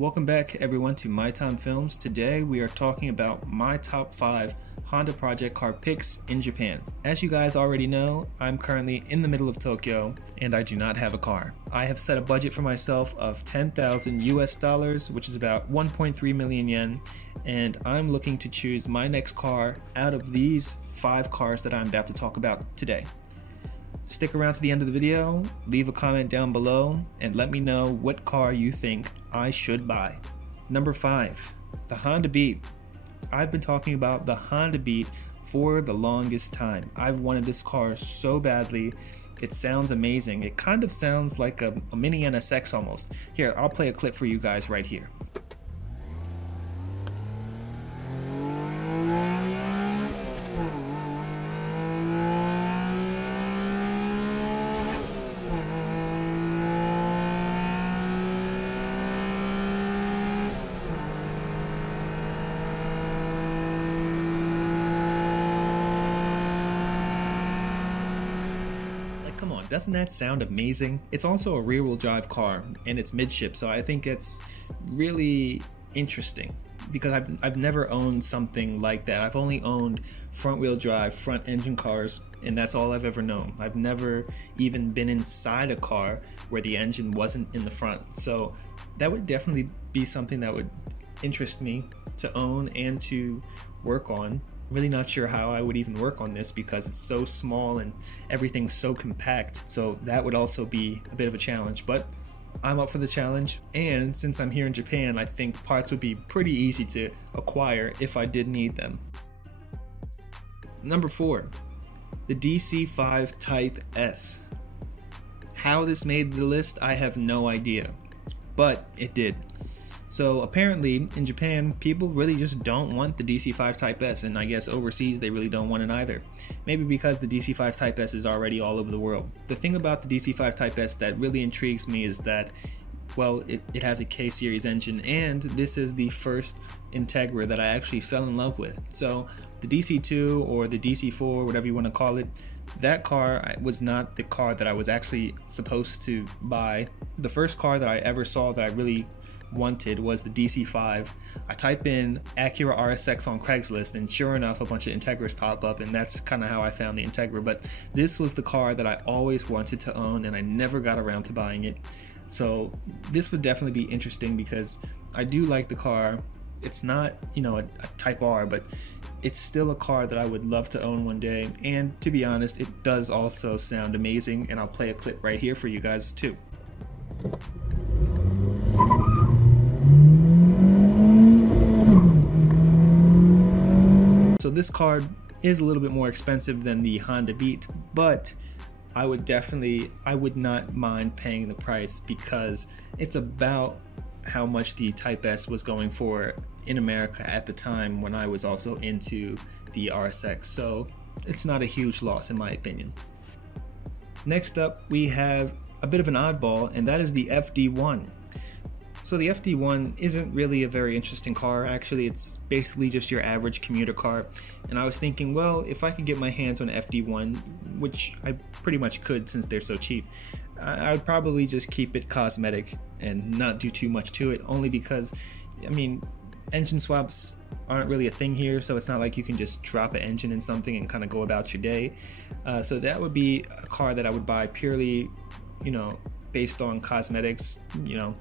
Welcome back everyone to My Time Films. Today we are talking about my top 5 Honda project car picks in Japan. As you guys already know, I'm currently in the middle of Tokyo and I do not have a car. I have set a budget for myself of 10,000 US dollars, which is about 1.3 million yen, and I'm looking to choose my next car out of these 5 cars that I'm about to talk about today. Stick around to the end of the video, leave a comment down below, and let me know what car you think I should buy. Number 5, the Honda Beat. I've been talking about the Honda Beat for the longest time. I've wanted this car so badly. It sounds amazing. It kind of sounds like a mini NSX almost. Here, I'll play a clip for you guys right here. Come on, doesn't that sound amazing? It's also a rear-wheel drive car and it's midship, so I think it's really interesting because I've never owned something like that. I've only owned front-wheel drive, front-engine cars, and that's all I've ever known. I've never even been inside a car where the engine wasn't in the front, so that would definitely be something that would interest me to own and to work on. Really not sure how I would even work on this because it's so small and everything's so compact, so that would also be a bit of a challenge, but I'm up for the challenge. And since I'm here in Japan, I think parts would be pretty easy to acquire if I did need them. Number 4, the DC-5 Type S. How this made the list, I have no idea, but it did. So apparently in Japan, people really just don't want the DC-5 Type S, and I guess overseas they really don't want it either. Maybe because the DC-5 Type S is already all over the world. The thing about the DC-5 Type S that really intrigues me is that, well, it has a K-Series engine, and this is the first Integra that I actually fell in love with. So the DC-2 or the DC-4, whatever you want to call it, that car was not the car that I was actually supposed to buy. The first car that I ever saw that I really wanted was the DC-5. I type in Acura RSX on Craigslist and sure enough a bunch of Integras pop up, and that's kind of how I found the Integra. But this was the car that I always wanted to own and I never got around to buying it. So this would definitely be interesting because I do like the car. It's not, you know, a Type R, but it's still a car that I would love to own one day, and to be honest, it does also sound amazing, and I'll play a clip right here for you guys too. So this car is a little bit more expensive than the Honda Beat, but I would not mind paying the price because it's about how much the Type S was going for in America at the time when I was also into the RSX, so it's not a huge loss in my opinion. Next up, we have a bit of an oddball, and that is the FD1. So the FD1 isn't really a very interesting car. Actually, it's basically just your average commuter car. And I was thinking, well, if I could get my hands on an FD1, which I pretty much could since they're so cheap, I would probably just keep it cosmetic and not do too much to it, only because, I mean, engine swaps aren't really a thing here, so it's not like you can just drop an engine in something and kind of go about your day. So that would be a car that I would buy purely, you know, based on cosmetics, you know.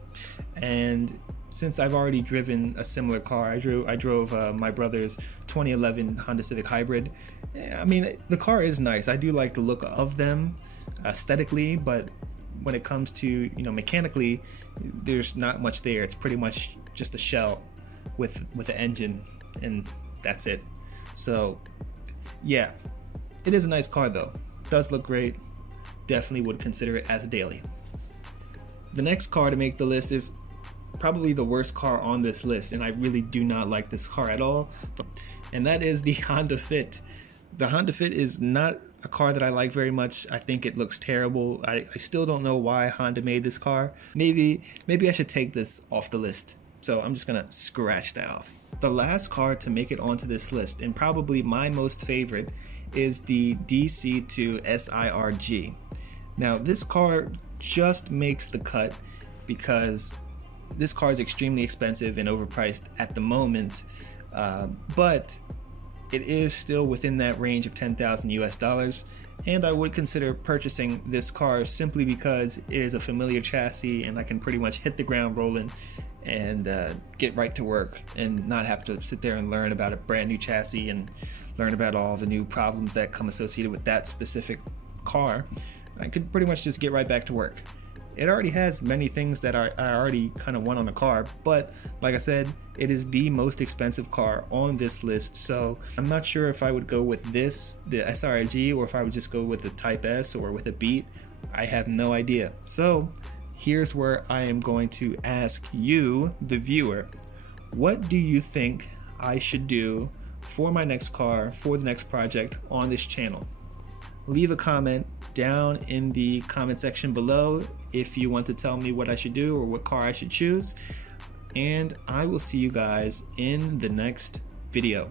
And since I've already driven a similar car, I drove my brother's 2011 Honda Civic Hybrid. I mean, the car is nice. I do like the look of them aesthetically, but when it comes to, you know, mechanically, there's not much there. It's pretty much just a shell with an engine, and that's it. So yeah, it is a nice car though. It does look great. Definitely would consider it as a daily. The next car to make the list is probably the worst car on this list, and I really do not like this car at all, and that is the Honda Fit. The Honda Fit is not a car that I like very much. I think it looks terrible. I still don't know why Honda made this car. Maybe I should take this off the list, so I'm just gonna scratch that off. The last car to make it onto this list, and probably my most favorite, is the DC-2 SIRG. Now this car just makes the cut because this car is extremely expensive and overpriced at the moment, but it is still within that range of 10,000 US dollars, and I would consider purchasing this car simply because it is a familiar chassis and I can pretty much hit the ground rolling and get right to work and not have to sit there and learn about a brand new chassis and learn about all the new problems that come associated with that specific car. I could pretty much just get right back to work. It already has many things that I already kind of want on the car, but like I said, it is the most expensive car on this list, so I'm not sure if I would go with this, the SRIG, or if I would just go with the Type S or with a Beat. I have no idea. So here's where I am going to ask you, the viewer, what do you think I should do for my next car, for the next project on this channel? Leave a comment down in the comment section below if you want to tell me what I should do or what car I should choose, and I will see you guys in the next video.